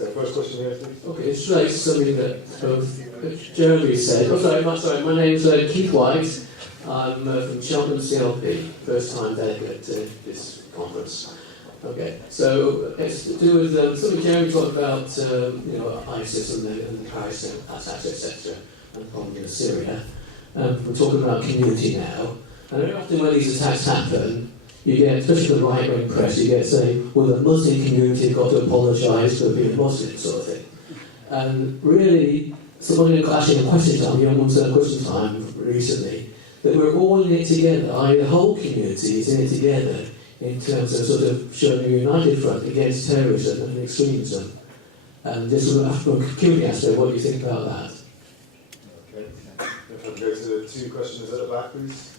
So first question here, please. Okay, it's related to something that both Jeremy said. My name's Keith White. I'm from Cheltenham CLP, first time delegate to this conference. Okay, so it's to do with something Jeremy talked about, ISIS and the Paris attacks, etc., and the problem in Syria. We're talking about community now, and very often when these attacks happen, you get, especially the right-wing press, you get saying, well, the Muslim community have got to apologise for being Muslim, sort of thing. And really, somebody actually in a question time, young ones in a question time recently, that we're all in it together, the whole community is in it together in terms of sort of showing a united front against terrorism and extremism. And this sort of community aspect, what do you think about that? Okay. If I can go to the two questions at the back, please.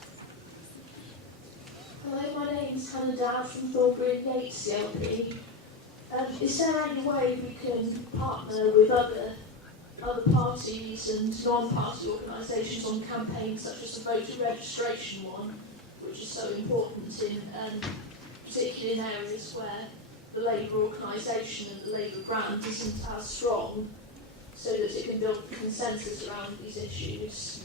Hello, my name's Hannah Dowd from Thornbury Gates CLP. Is there any way we can partner with other parties and non-party organisations on campaigns such as the voter registration one, which is so important particularly in areas where the Labour organisation and the Labour brand isn't as strong, so that it can build consensus around these issues?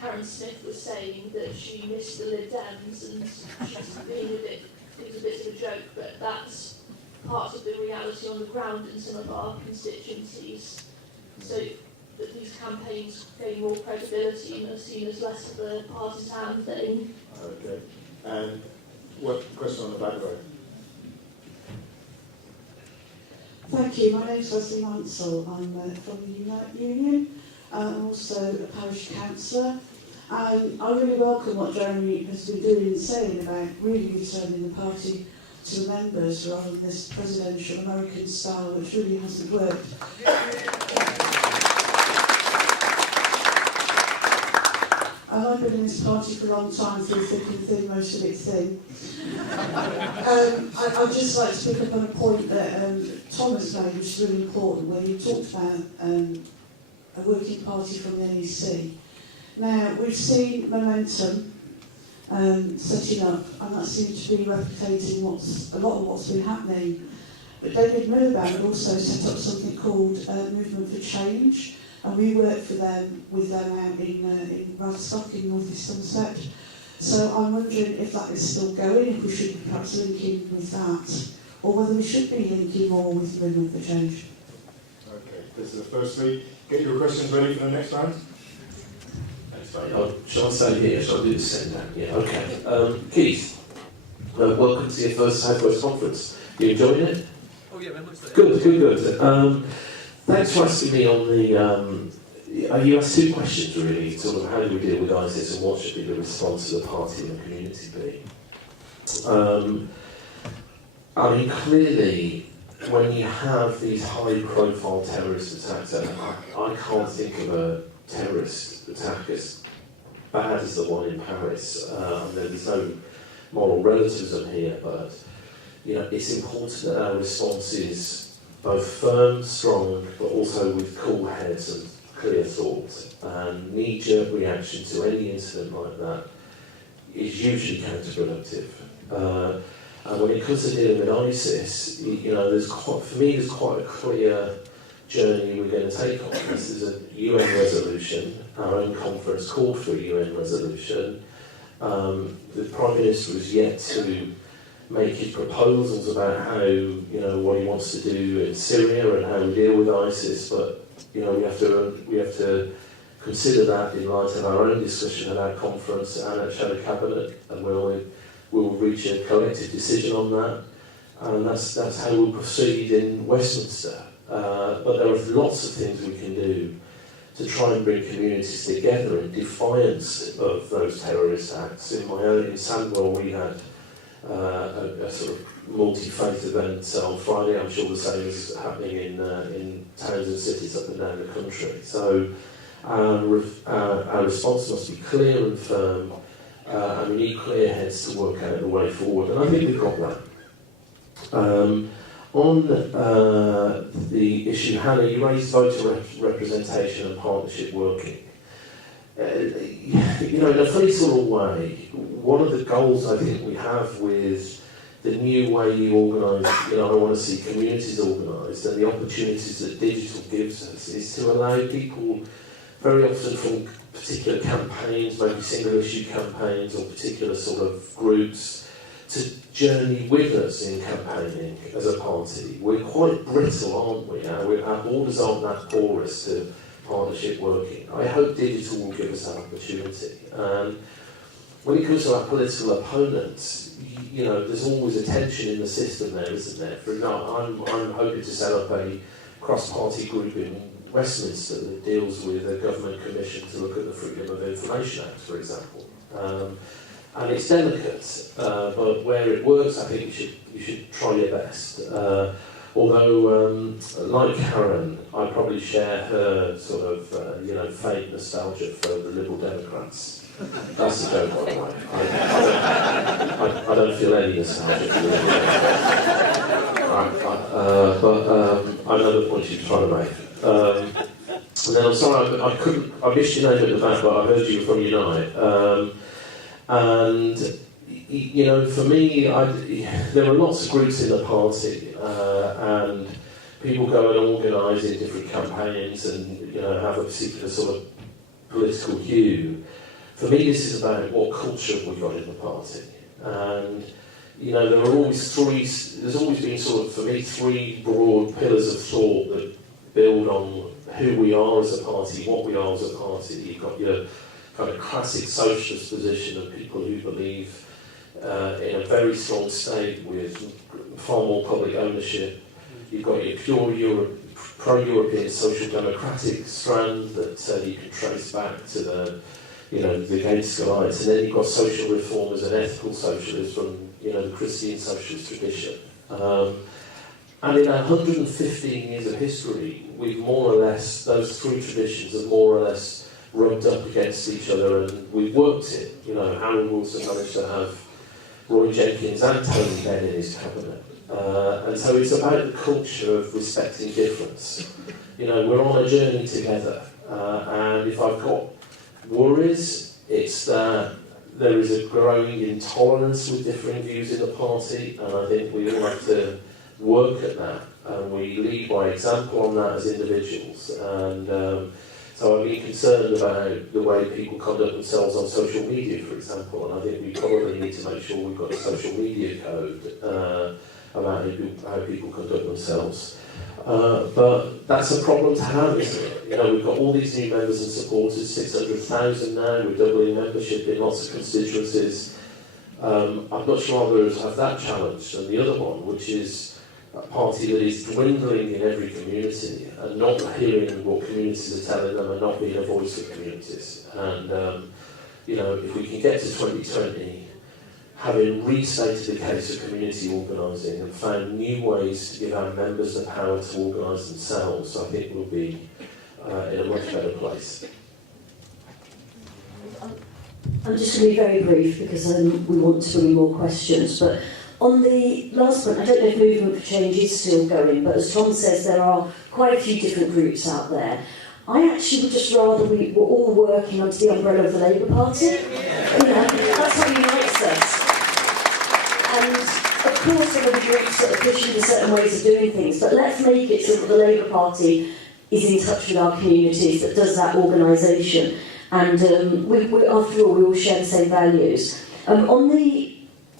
Karen Smith was saying that she missed the Lib Dems and she's being it was a bit of a joke, but that's part of the reality on the ground in some of our constituencies. So that these campaigns gain more credibility and are seen as less of a partisan thing. Okay. And what question on the back row? Thank you. My name is Leslie Mansell. I'm from the Unite Union. I'm also a parish councillor. And I really welcome what Jeremy has been doing and saying about really returning the party to the members rather than this presidential American style, which really hasn't worked. And I've been in this party for a long time, through thick and thin, most of it's thin. I'd just like to pick up on a point that Thomas made, which is really important, where he talked about a working party from the NEC. Now, we've seen momentum setting up, and that seems to be replicating a lot of what's been happening. But David Miliband also set up something called Movement for Change, and we work with them out in Radstock in North East Somerset. So I'm wondering if that is still going, if we should perhaps link in with that, or whether we should be linking more with Movement for Change. Okay, this is the first three. Get your questions ready for the next round. Shall I say here? Shall I do the send down? Yeah, okay. Keith, welcome to your first Southwest Conference. You enjoying it? Oh yeah, very much so. Good. Thanks for asking me on the... you asked two questions really, sort of how do we deal with ISIS and what should be the response to the party and the community be? I mean, clearly, when you have these high-profile terrorist attacks, I can't think of a terrorist attack as bad as the one in Paris. There's no moral relativism here, but it's important that our response is both firm, strong, but also with cool heads and clear thought. And knee-jerk reaction to any incident like that is usually counterproductive. And when it comes to dealing with ISIS, there's quite a clear journey we're going to take on this. Is a UN resolution. Our own conference called for a UN resolution. The Prime Minister has yet to make his proposals about how, what he wants to do in Syria and how we deal with ISIS, but we have to consider that in light of our own discussion at our conference and at Shadow Cabinet, and we'll reach a collective decision on that, and that's how we'll proceed in Westminster. But there are lots of things we can do to try and bring communities together in defiance of those terrorist acts. In Sandwell we had a sort of multi-faith event on Friday. I'm sure the same is happening in towns and cities up and down the country. So our response must be clear and firm, and we need clear heads to work out the way forward, and I think we've got that. On the issue, Hannah, you raised voter representation and partnership working. In a funny sort of way, one of the goals I think we have with the new way you organise, I want to see communities organised, and the opportunities that digital gives us is to allow people, very often from particular campaigns, maybe single issue campaigns or particular sort of groups, to journey with us in campaigning as a party. We're quite brittle, aren't we? Our borders aren't that porous to partnership working. I hope digital will give us that opportunity. When it comes to our political opponents, there's always a tension in the system there, isn't there? For example, I'm hoping to set up a cross-party group in Westminster that deals with a government commission to look at the Freedom of Information Act, for example. And it's delicate, but where it works, I think you should try your best. Although, like Karen, I probably share her sort of, faint nostalgia for the Liberal Democrats. That's a joke, by the way. I don't feel any nostalgia for the Liberal Democrats. But I know the point you're trying to make. And then I'm sorry, I missed your name at the back, but I heard you were from Unite. And, for me, there are lots of groups in the party, and people go and organise in different campaigns and, have a particular sort of political hue. For me, this is about what culture have we got in the party. And, there are always there's always been sort of, for me, three broad pillars of thought that build on who we are as a party, what we are as a party. You've got your kind of classic socialist position of people who believe in a very strong state with far more public ownership. You've got your pure pro-European social democratic strand that you can trace back to the Gates Scolites, and then you've got social reformers and ethical socialists from the Christian socialist tradition. And in our 115 years of history, we've more or less, those three traditions have more or less rubbed up against each other, and we've worked it. Harold Wilson managed to have Roy Jenkins and Tony Benn in his cabinet. And so it's about the culture of respecting difference. We're on a journey together. And if I've got worries, it's that there is a growing intolerance with differing views in the party, and I think we all have to work at that. And we lead by example on that as individuals. And so I've been concerned about the way people conduct themselves on social media, for example, and I think we probably need to make sure we've got a social media code about how people conduct themselves. But that's a problem to have, isn't it? We've got all these new members and supporters, 600,000 now, we're doubling membership in lots of constituencies. I'm not sure others have that challenge, and the other one, which is a party that is dwindling in every community and not hearing what communities are telling them and not being a voice of communities. And, if we can get to 2020, having restated the case of community organising and found new ways to give our members the power to organise themselves, I think we'll be in a much better place. I'm just going to be very brief because we want to bring in more questions, but on the last point, I don't know if Movement for Change is still going, but as Tom says, there are quite a few different groups out there. I actually would just rather we were all working under the umbrella of the Labour Party. That's what unites us. And of course there will be groups that are pushing for certain ways of doing things, but let's make it so that the Labour Party is in touch with our communities, that does that organisation. And after all, we all share the same values. On the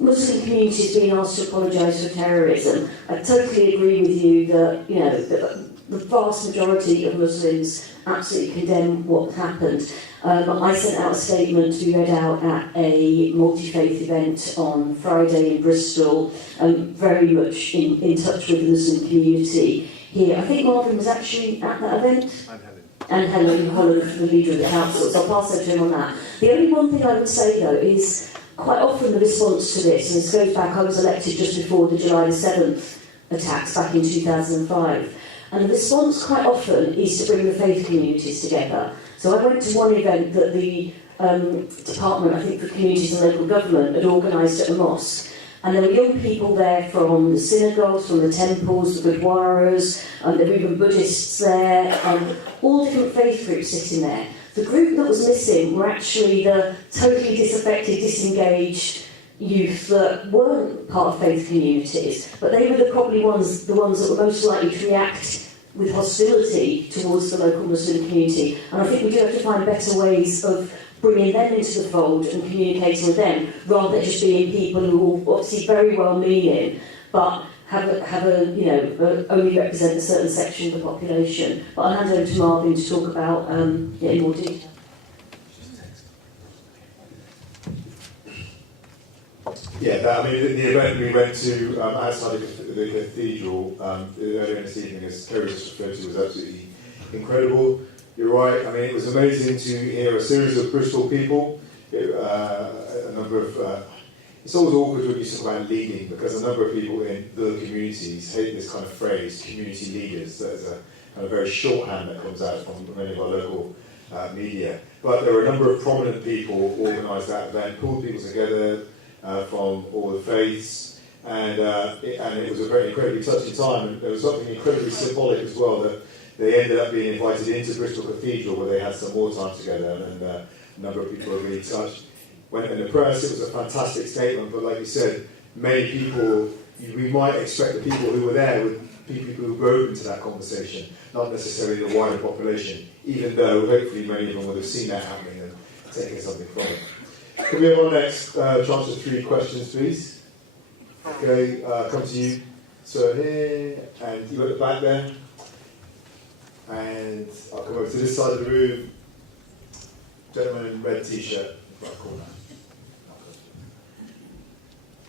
Muslim communities being asked to apologise for terrorism, I totally agree with you that the vast majority of Muslims absolutely condemn what happened. I sent out a statement to be read out at a multi-faith event on Friday in Bristol, very much in touch with the Muslim community here. I think Marvin was actually at that event. And Helen Holland, the leader of the council, so I'll pass over to him on that. The only one thing I would say, though, is quite often the response to this, and this goes back, I was elected just before the July the 7th attacks back in 2005, and the response quite often is to bring the faith communities together. So I went to one event that the Department, I think, for Communities and Local Government had organised at a mosque, and there were young people there from the synagogues, from the temples, the Gurdwaras, and there were even Buddhists there, and all different faith groups sitting there. The group that was missing were actually the totally disaffected, disengaged youth that weren't part of faith communities, but they were probably the ones that were most likely to react with hostility towards the local Muslim community. And I think we do have to find better ways of bringing them into the fold and communicating with them, rather than just being people who are obviously very well-meaning, but only represent a certain section of the population. But I'll hand over to Marvin to talk about in more detail. Yeah, I mean, the event we went to outside the cathedral earlier in this evening, as Kerry just referred to, was absolutely incredible. You're right, I mean, it was amazing to hear a series of Bristol people, a number of... it's always awkward when you talk about leading, because a number of people in the communities hate this kind of phrase, community leaders. There's a kind of very shorthand that comes out from many of our local media. But there were a number of prominent people organised that event, pulled people together from all the faiths, and it was a very incredibly touching time. And there was something incredibly symbolic as well, that they ended up being invited into Bristol Cathedral, where they had some more time together, and a number of people were really touched. Went in the press, it was a fantastic statement, but like you said, many people, we might expect the people who were there would be people who were open to that conversation, not necessarily the wider population, even though hopefully many of them would have seen that happening and taken something from it. Can we have our next chance for 3 questions, please? Okay, come to you, sir, here, and you at the back there. And I'll come over to this side of the room. Gentleman in red t-shirt, right corner.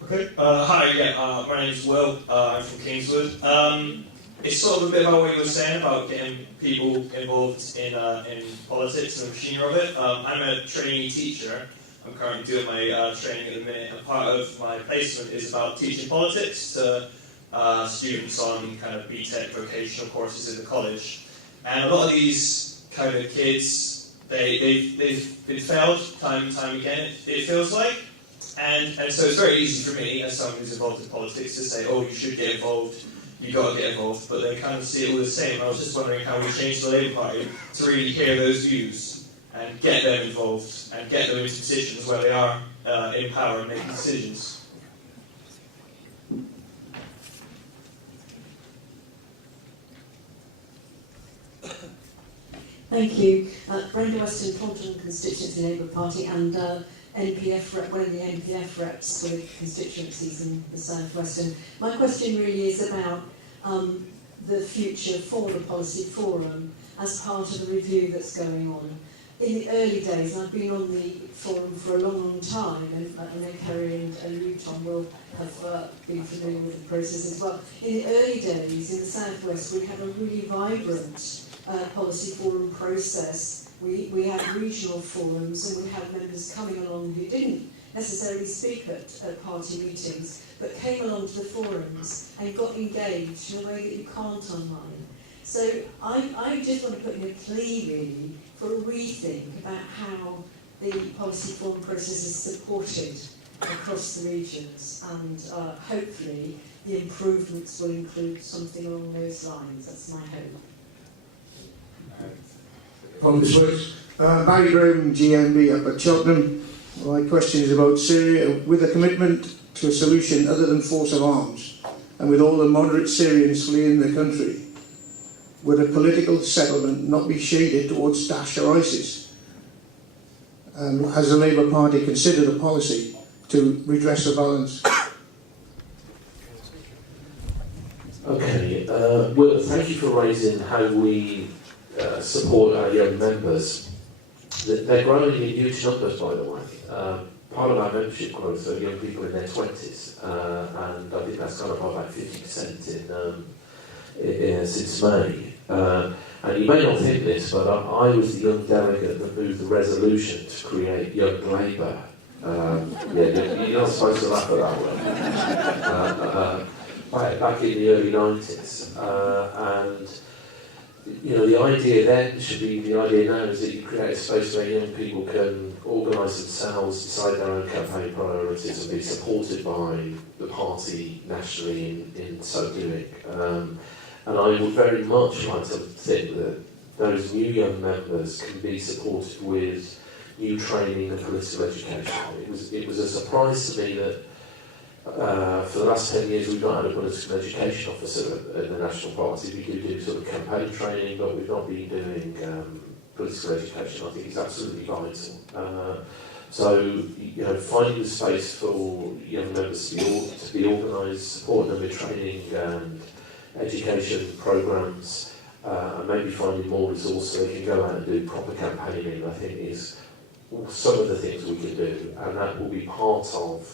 Okay. Hi, my name's Will. I'm from Kingswood. It's sort of a bit about what you were saying about getting people involved in politics and the machinery of it. I'm a trainee teacher. I'm currently doing my training at the minute, and part of my placement is about teaching politics to students on kind of BTEC vocational courses in the college. And a lot of these kind of kids, they've been failed time and time again, it feels like. And so it's very easy for me, as someone who's involved in politics, to say, oh, you should get involved, you've got to get involved, but they kind of see it all the same. I was just wondering how we change the Labour Party to really hear those views and get them involved and get them into positions where they are in power and making decisions. Thank you. Brenda Weston, Taunton constituency Labour Party, and NPF rep, one of the NPF reps for the constituencies in the South Western. My question really is about the future for the policy forum as part of the review that's going on. In the early days, and I've been on the forum for a long, long time, and I know Kerry and you, Tom, will have been familiar with the process as well. In the early days, in the South West, we had a really vibrant policy forum process. We had regional forums, and we had members coming along who didn't necessarily speak at party meetings, but came along to the forums and got engaged in a way that you can't online. So I just want to put in a plea, really, for a rethink about how the policy forum process is supported across the regions, and hopefully the improvements will include something along those lines. That's my hope. From this works. Barry Brown, GMB up at Cheltenham. My question is about Syria. With a commitment to a solution other than force of arms, and with all the moderate Syrians fleeing the country, would a political settlement not be shaded towards Daesh or ISIS? And has the Labour Party considered a policy to redress the balance? Okay, well, thank you for raising how we support our young members. They're growing in huge numbers, by the way. Part of our membership growth are young people in their 20s, and I think that's gone up by about 50% since May. And you may not think this, but I was the young delegate that moved the resolution to create Young Labour. You're not supposed to laugh at that one. Back in the early 90s. And you know, the idea then should be the idea now is that you create a space where young people can organise themselves, decide their own campaign priorities, and be supported by the party nationally in so doing. And I would very much like to think that those new young members can be supported with new training and political education. It was a surprise to me that for the last 10 years we've not had a political education officer at the National Party. We do sort of campaign training, but we've not been doing political education. I think it's absolutely vital. So, finding the space for young members to be organised, supporting them with training and education programmes, and maybe finding more resources so they can go out and do proper campaigning, I think is some of the things we can do, and that will be part of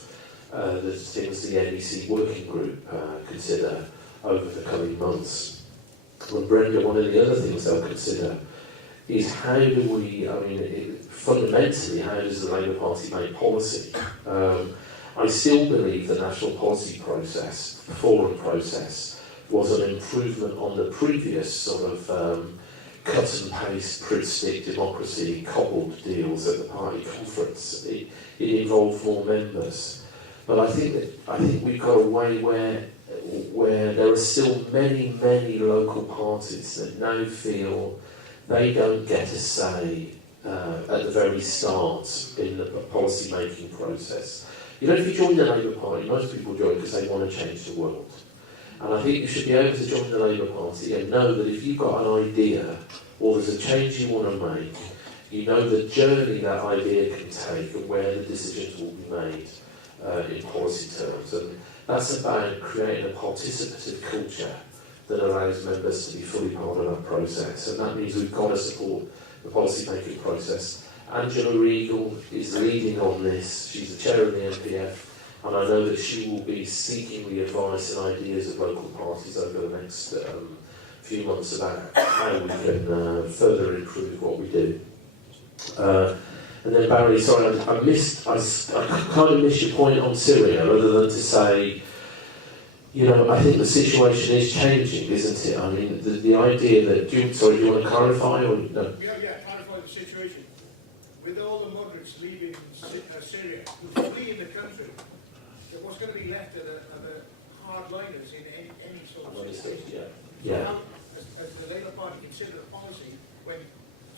the things the NEC working group consider over the coming months. And Brenda, one of the other things they'll consider is how do we, fundamentally, how does the Labour Party make policy? I still believe the national policy process, the forum process, was an improvement on the previous sort of cut and paste, print stick democracy, cobbled deals at the party conference. It involved more members. But I think we've got a way where there are still many, many local parties that now feel they don't get a say at the very start in the policy making process. If you join the Labour Party, most people join because they want to change the world. And I think you should be able to join the Labour Party and know that if you've got an idea or there's a change you want to make, you know the journey that idea can take and where the decisions will be made in policy terms. And that's about creating a participative culture that allows members to be fully part of that process. And that means we've got to support the policy making process. Angela Regal is leading on this. She's the chair of the MPF. And I know that she will be seeking the advice and ideas of local parties over the next few months about how we can further improve what we do. And then Barry, sorry, I kind of missed your point on Syria, other than to say, I think the situation is changing, isn't it? I mean, the idea that, do you want to clarify or no? Yeah, clarify the situation. With all the moderates leaving Syria, who's fleeing the country, what's going to be left are the hardliners in any sort of situation? Yeah. How, as the Labour Party consider a policy when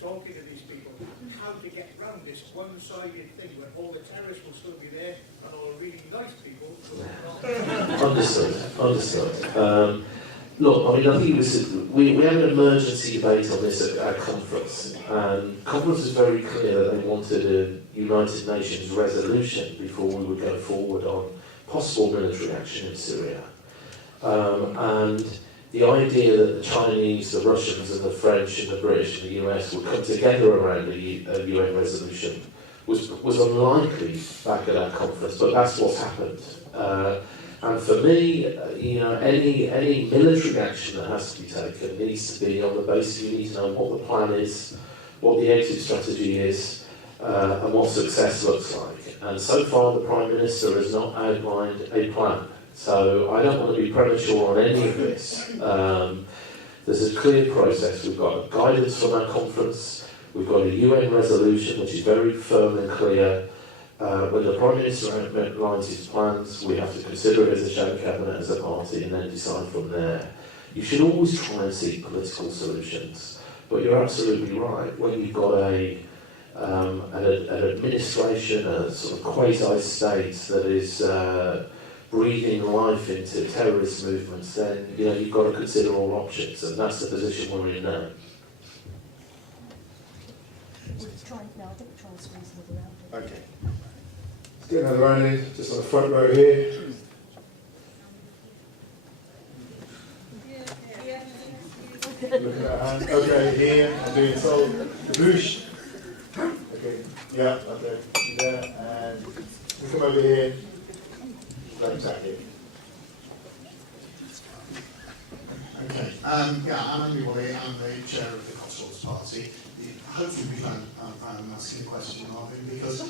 talking to these people, how to get around this one-sided thing when all the terrorists will still be there and all the really nice people will not. Understood. Look, I think we had an emergency debate on this at our conference, and conference was very clear that they wanted a United Nations resolution before we would go forward on possible military action in Syria. And the idea that the Chinese, the Russians and the French and the British and the US would come together around a UN resolution was unlikely back at our conference, but that's what's happened. And for me, any military action that has to be taken needs to be on the basis you need to know what the plan is, what the exit strategy is, and what success looks like. And so far, the Prime Minister has not outlined a plan. So I don't want to be premature on any of this. There's a clear process. We've got guidance from our conference. We've got a UN resolution which is very firm and clear. When the Prime Minister outlines his plans, we have to consider it as a shadow cabinet, as a party, and then decide from there. You should always try and seek political solutions. But you're absolutely right. When you've got an administration, a sort of quasi-state that is breathing life into terrorist movements, then you've got to consider all options, and that's the position we're in now. Okay. Let's get another round in, just on the front row here. Looking at hand. Okay, here, I'm being told. Boosh. Okay, yeah, okay. There, and we come over here. Exactly. Okay. I'm Andy Woolley. I'm the chair of the Cotswolds Party. Hopefully we can asking a question, Marvin, because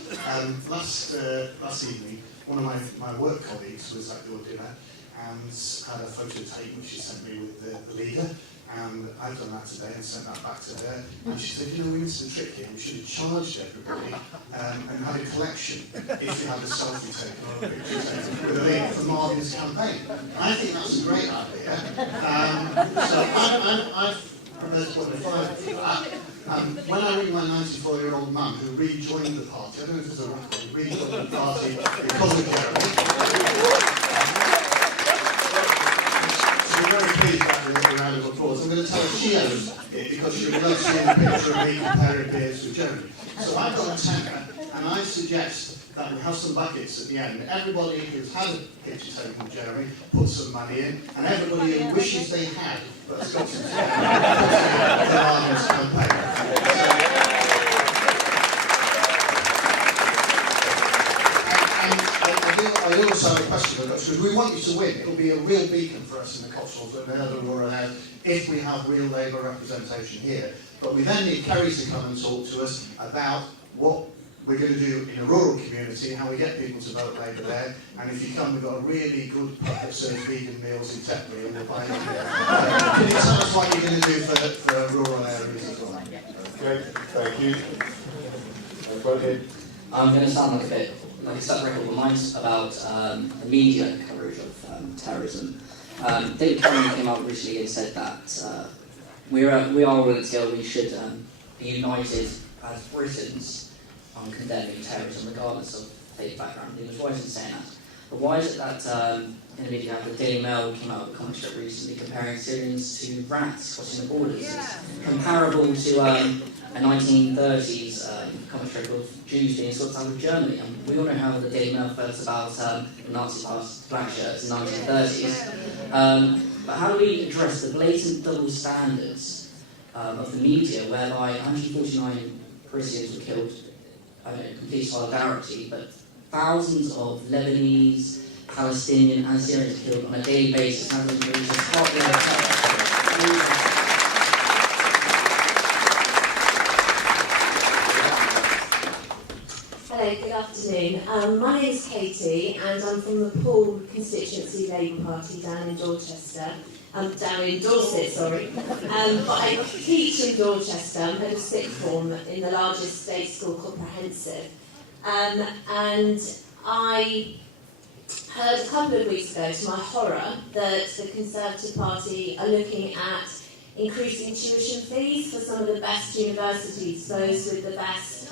last evening one of my work colleagues was at your dinner and had a photo tape which she sent me with the leader, and I've done that today and sent that back to her, and she said, we missed the trick here, we should have charged everybody and had a collection if we had a selfie taken or a picture taken with a link for Marvin's campaign. I think that's a great idea. So I've proposed 1.5 for that. When I ring my 94-year-old mum who rejoined the party, I don't know if there's a record, rejoined the party because of Jeremy. So we're very pleased about with a round of applause. I'm going to tell her she owns it because she would love seeing a picture of me comparing beers with Jeremy. So I've got a tenner, and I suggest that we have some buckets at the end. Everybody who's had a picture taken with Jeremy puts some money in, and everybody who wishes they had but has got some puts in the Marvin's campaign. I do also have a question, because we want you to win. It'll be a real beacon for us in the Cotswolds and the other rural areas if we have real Labour representation here. But we then need Kerry to come and talk to us about what we're going to do in a rural community, how we get people to vote Labour there, and if you come, we've got a really good pub that serves vegan meals in Tetbury, and we'll buy them. Can you tell us what you're going to do for rural areas as well? Okay, thank you. Go ahead. I'm going to sound like a bit like a stuck record of mine about the media coverage of terrorism. David Cameron came out recently and said that we are all in together. We should be united as Britons on condemning terrorism, regardless of faith background. He was right in saying that. But why is it that in the media, the Daily Mail came out with a comment strip recently comparing Syrians to rats crossing the borders? It's comparable to a 1930s comment strip of Jews being sorted out of Germany. And we all know how the Daily Mail felt about the Nazi past black shirts in the 1930s. But how do we address the blatant double standards of the media, whereby 149 Christians were killed in complete solidarity, but thousands of Lebanese, Palestinian and Syrians killed on a daily basis? And that was just Hello, good afternoon. My name is Katie and I'm from the Poole constituency Labour Party down in Dorchester. Down in Dorset, sorry. But I teach in Dorchester. I'm head of sixth form in the largest state school comprehensive. And I heard a couple of weeks ago, to my horror, that the Conservative Party are looking at increasing tuition fees for some of the best universities, those with the best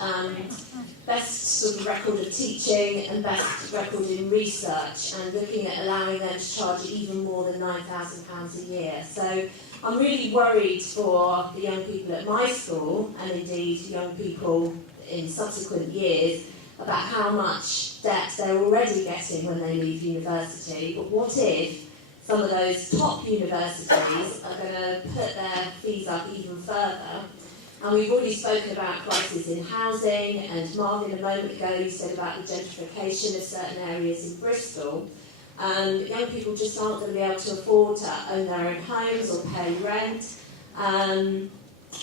sort of record of teaching and best record in research, and looking at allowing them to charge even more than £9,000 a year. So I'm really worried for the young people at my school, and indeed young people in subsequent years, about how much debt they're already getting when they leave university. But what if some of those top universities are going to put their fees up even further? And we've already spoken about crises in housing, and Marvin a moment ago you said about the gentrification of certain areas in Bristol. Young people just aren't going to be able to afford to own their own homes or pay rent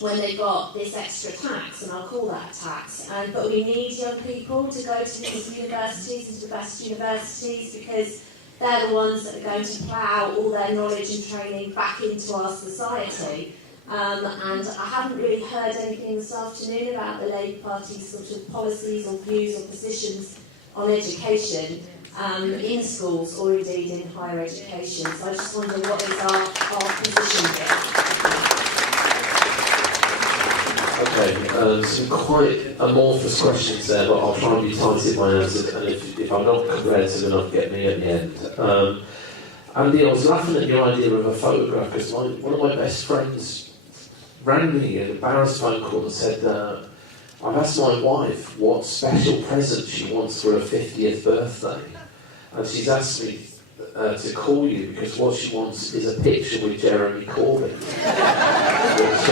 when they've got this extra tax, and I'll call that a tax. But we need young people to go to these universities, into the best universities, because they're the ones that are going to plough all their knowledge and training back into our society. And I haven't really heard anything this afternoon about the Labour Party's sort of policies or views or positions on education in schools or indeed in higher education. So I just wonder what is our position here. Okay, some quite amorphous questions there, but I'll try and be tight in my answers, and if I'm not comprehensive enough, get me at the end. Andy, I was laughing at your idea of a photograph, because one of my best friends rang me in a embarrassed phone call and said, I've asked my wife what special present she wants for her 50th birthday, and she's asked me to call you because what she wants is a picture with Jeremy Corbyn. Which,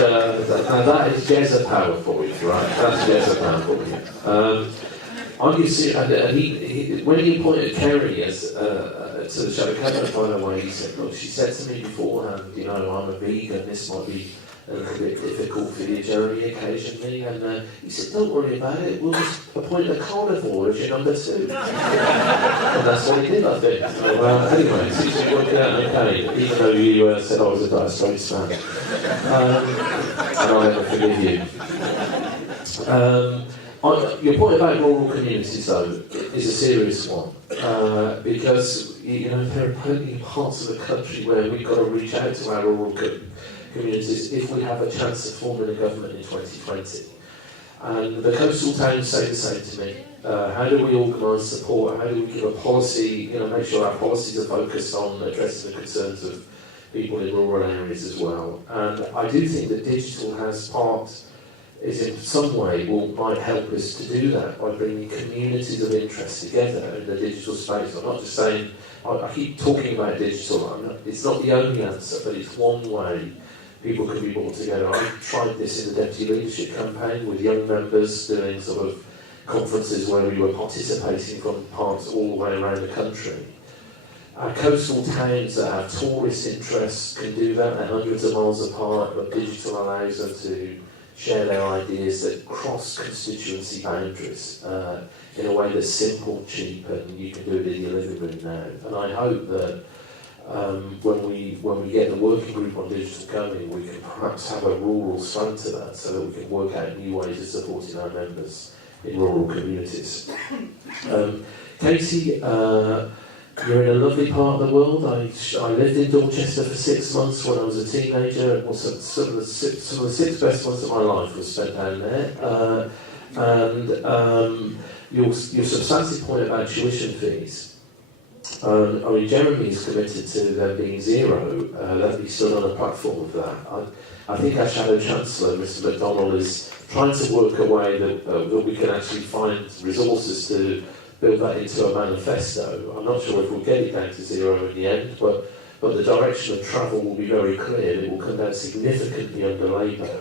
now that is Jezza power for you, right? That's Jezza power for you. I can see, and he, when he appointed Kerry as to the Shadow Cabinet, by the way, he said, look, she said to me beforehand, you know, I'm a vegan, this might be a little bit difficult for you, Jeremy, occasionally, and he said, don't worry about it, we'll just appoint a carnivore as your number 2. And that's what he did, I think. So, anyway, it seems to be working out okay, even though you said I was a Dire Straits fan. And I'll never forgive you. Your point about rural communities, though, is a serious one, because you know there are plenty of parts of the country where we've got to reach out to our rural communities if we have a chance of forming a government in 2020. And the coastal towns say the same to me. How do we organise support? How do we give a policy, make sure our policies are focused on addressing the concerns of people in rural areas as well? And I do think that digital is in some way might help us to do that by bringing communities of interest together in the digital space. I'm not just saying, I keep talking about digital, it's not the only answer, but it's one way people can be brought together. I tried this in the Deputy Leadership Campaign with young members doing sort of conferences where we were participating from parts all the way around the country. Our coastal towns that have tourist interests can do that. They're hundreds of miles apart, but digital allows them to share their ideas that cross constituency boundaries in a way that's simple, cheap, and you can do it in your living room now. And I hope that when we get the working group on digital going, we can perhaps have a rural slant to that so that we can work out new ways of supporting our members in rural communities. Katie, you're in a lovely part of the world. I lived in Dorchester for 6 months when I was a teenager, and some of the six best months of my life was spent down there. Your substantive point about tuition fees. Jeremy is committed to them being zero. That he stood on a platform of that. I think our Shadow Chancellor, Mr. McDonnell, is trying to work a way that we can actually find resources to build that into a manifesto. I'm not sure if we'll get it down to zero in the end, but the direction of travel will be very clear. It will come down significantly under Labour.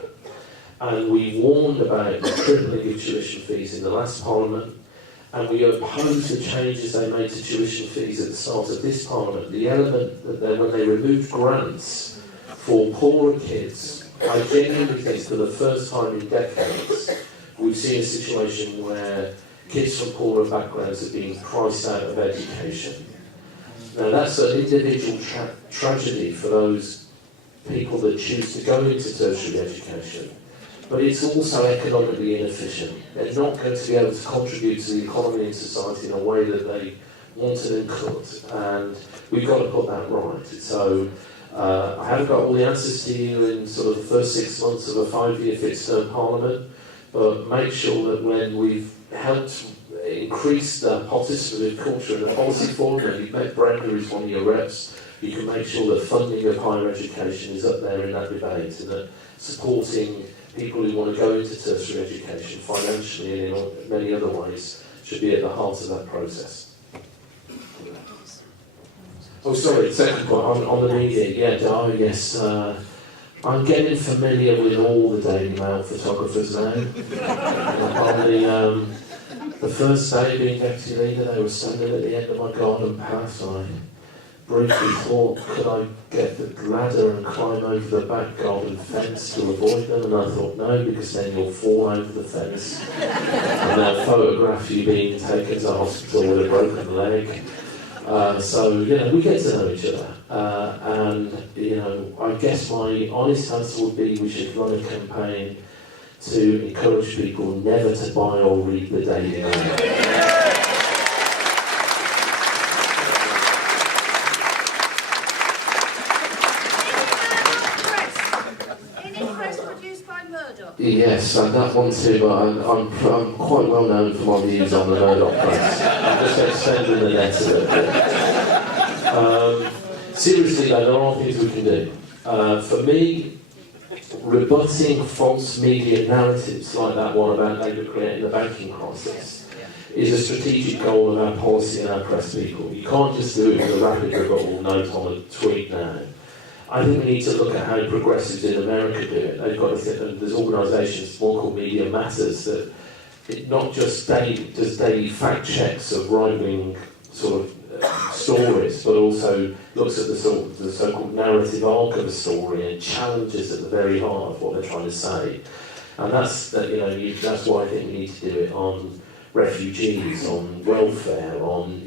And we warned about the tripling of tuition fees in the last Parliament, and we opposed the changes they made to tuition fees at the start of this Parliament. The element that when they removed grants for poorer kids, I genuinely think for the first time in decades, we've seen a situation where kids from poorer backgrounds are being priced out of education. Now that's an individual tragedy for those people that choose to go into tertiary education, but it's also economically inefficient. They're not going to be able to contribute to the economy and society in a way that they wanted and could, and we've got to put that right. So I haven't got all the answers to you in sort of the first 6 months of a 5-year fixed-term Parliament, but make sure that when we've helped increase the participative culture in the policy forum, and you've met Brenda, who's one of your reps, you can make sure that funding of higher education is up there in that debate, and that supporting people who want to go into tertiary education financially and in many other ways should be at the heart of that process. Oh, sorry, second point, on the media, yes, I'm getting familiar with all the Daily Mail photographers now. On the first day being deputy leader, they were standing at the end of my garden path. I briefly thought, could I get the ladder and climb over the back garden fence to avoid them? And I thought, no, because then you'll fall over the fence and they'll photograph you being taken to hospital with a broken leg. So, we get to know each other. I guess my honest answer would be we should run a campaign to encourage people never to buy or read the Daily Mail. Yes, and that one too, but I'm quite well known for my views on the Murdoch press. I'm just extending the net a little bit. Seriously though, there are things we can do. For me, rebutting false media narratives like that one about Labour creating the banking crisis is a strategic goal of our policy and our press people. You can't just do it with a rapid rebuttal note on a tweet now. I think we need to look at how progressives in America do it. They've got to think, and there's organisations, one called Media Matters, that it not just does daily fact checks of right-wing sort of stories, but also looks at the so-called narrative arc of a story and challenges at the very heart of what they're trying to say. And that's why I think we need to do it on refugees, on welfare, on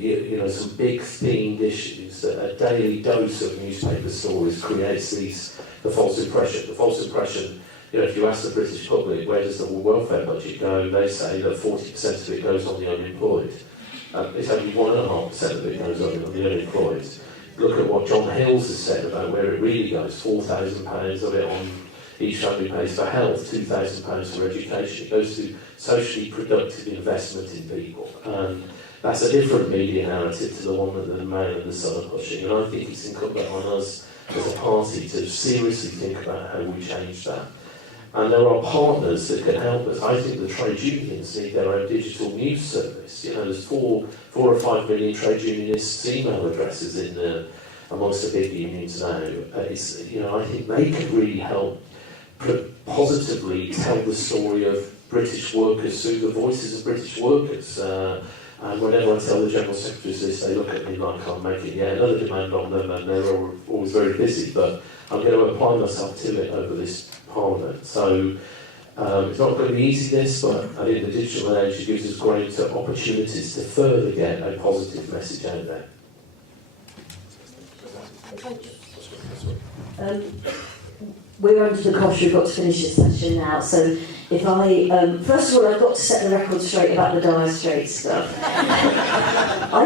some big themed issues. That a daily dose of newspaper stories creates the false impression. The false impression, if you ask the British public where does the welfare budget go, they say that 40% of it goes on the unemployed. It's only 1.5% of it goes on the unemployed. look at what John Hills has said about where it really goes, £4,000 of it on each family pays for health, £2,000 for education. It goes to socially productive investment in people. And that's a different media narrative to the one that the Mail and the Sun are pushing. And I think it's incumbent on us as a party to seriously think about how we change that. And there are partners that can help us. I think the trade unions need their own digital news service. You know, there's 4 or 5 million trade unionists' email addresses amongst the big unions now. I think they could really help positively tell the story of British workers through the voices of British workers. And whenever I tell the General Secretaries this, they look at me like I'm making another demand on them, and they're always very busy. But I'm going to apply myself to it over this Parliament. So it's not going to be easy, this, but I think the digital age gives us greater opportunities to further get a positive message out there. We're under the cosh, we've got to finish this session now, so if I, first of all, I've got to set the record straight about the Dire Straits stuff. I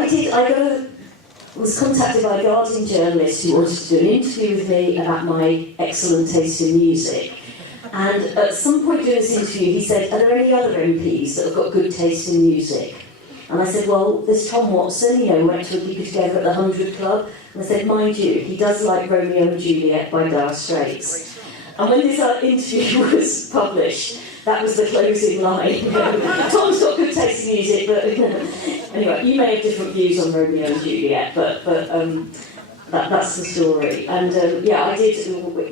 was contacted by a Guardian journalist who wanted to do an interview with me about my excellent taste in music. And at some point during this interview, he said, "Are there any other MPs that have got good taste in music?" And I said, "Well, there's Tom Watson, we went to a gig together at the 100 Club." And I said, "Mind you, he does like Romeo and Juliet by Dire Straits." And when this interview was published, that was the closing line. Tom's got good taste in music, but anyway, you may have different views on Romeo and Juliet, but that's the story. And I did.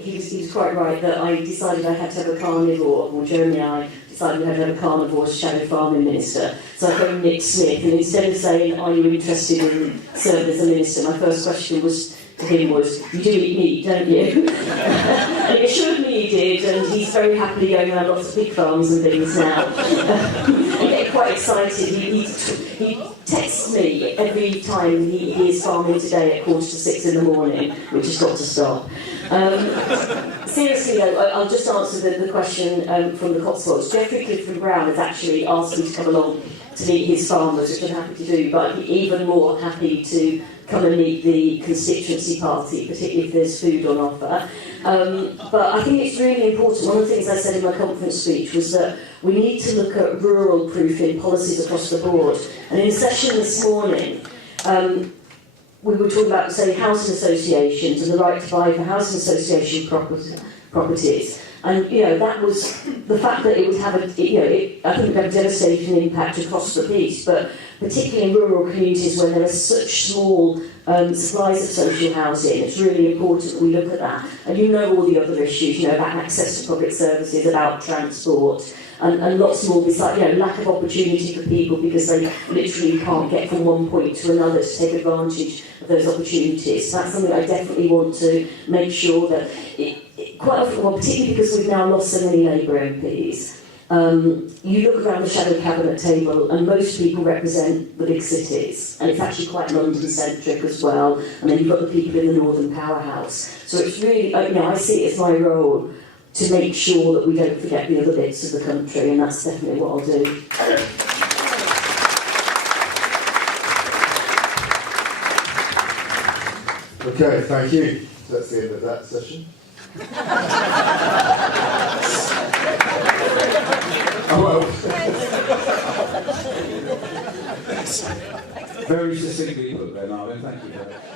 He was quite right that I decided I had to have a carnivore, or Jeremy and I decided we had to have a carnivore as shadow farming minister. So I phoned Nick Smith, and instead of saying, "Are you interested in serving as a minister?" my first question to him was, "You do eat meat, don't you?" And he assured me he did, and he's very happily going around lots of pig farms and things now. I get quite excited. He texts me every time he is farming today at 5:45 in the morning, which has got to stop. Seriously though, I'll just answer the question from the Cotswolds. Geoffrey Clifton Brown has actually asked me to come along to meet his farmers, which I'm happy to do, but I'd be even more happy to come and meet the constituency party, particularly if there's food on offer. But I think it's really important. One of the things I said in my conference speech was that we need to look at rural proofing policies across the board. And in a session this morning, we were talking about, say, housing associations and the right to buy for housing association properties. And, that was the fact that it would have I think it would have a devastating impact across the piece, but particularly in rural communities where there are such small supplies of social housing, it's really important that we look at that. And all the other issues, about access to public services, about transport, and lots more besides, lack of opportunity for people because they literally can't get from one point to another to take advantage of those opportunities. So that's something I definitely want to make sure that quite often, particularly because we've now lost so many Labour MPs, you look around the shadow cabinet table and most people represent the big cities, and it's actually quite London-centric as well, and then you've got the people in the Northern Powerhouse. So it's really, I see it as my role to make sure that we don't forget the other bits of the country, and that's definitely what I'll do. Okay, thank you. So that's the end of that session. Oh, well. Very succinctly put there, Marvin. Thank you for that.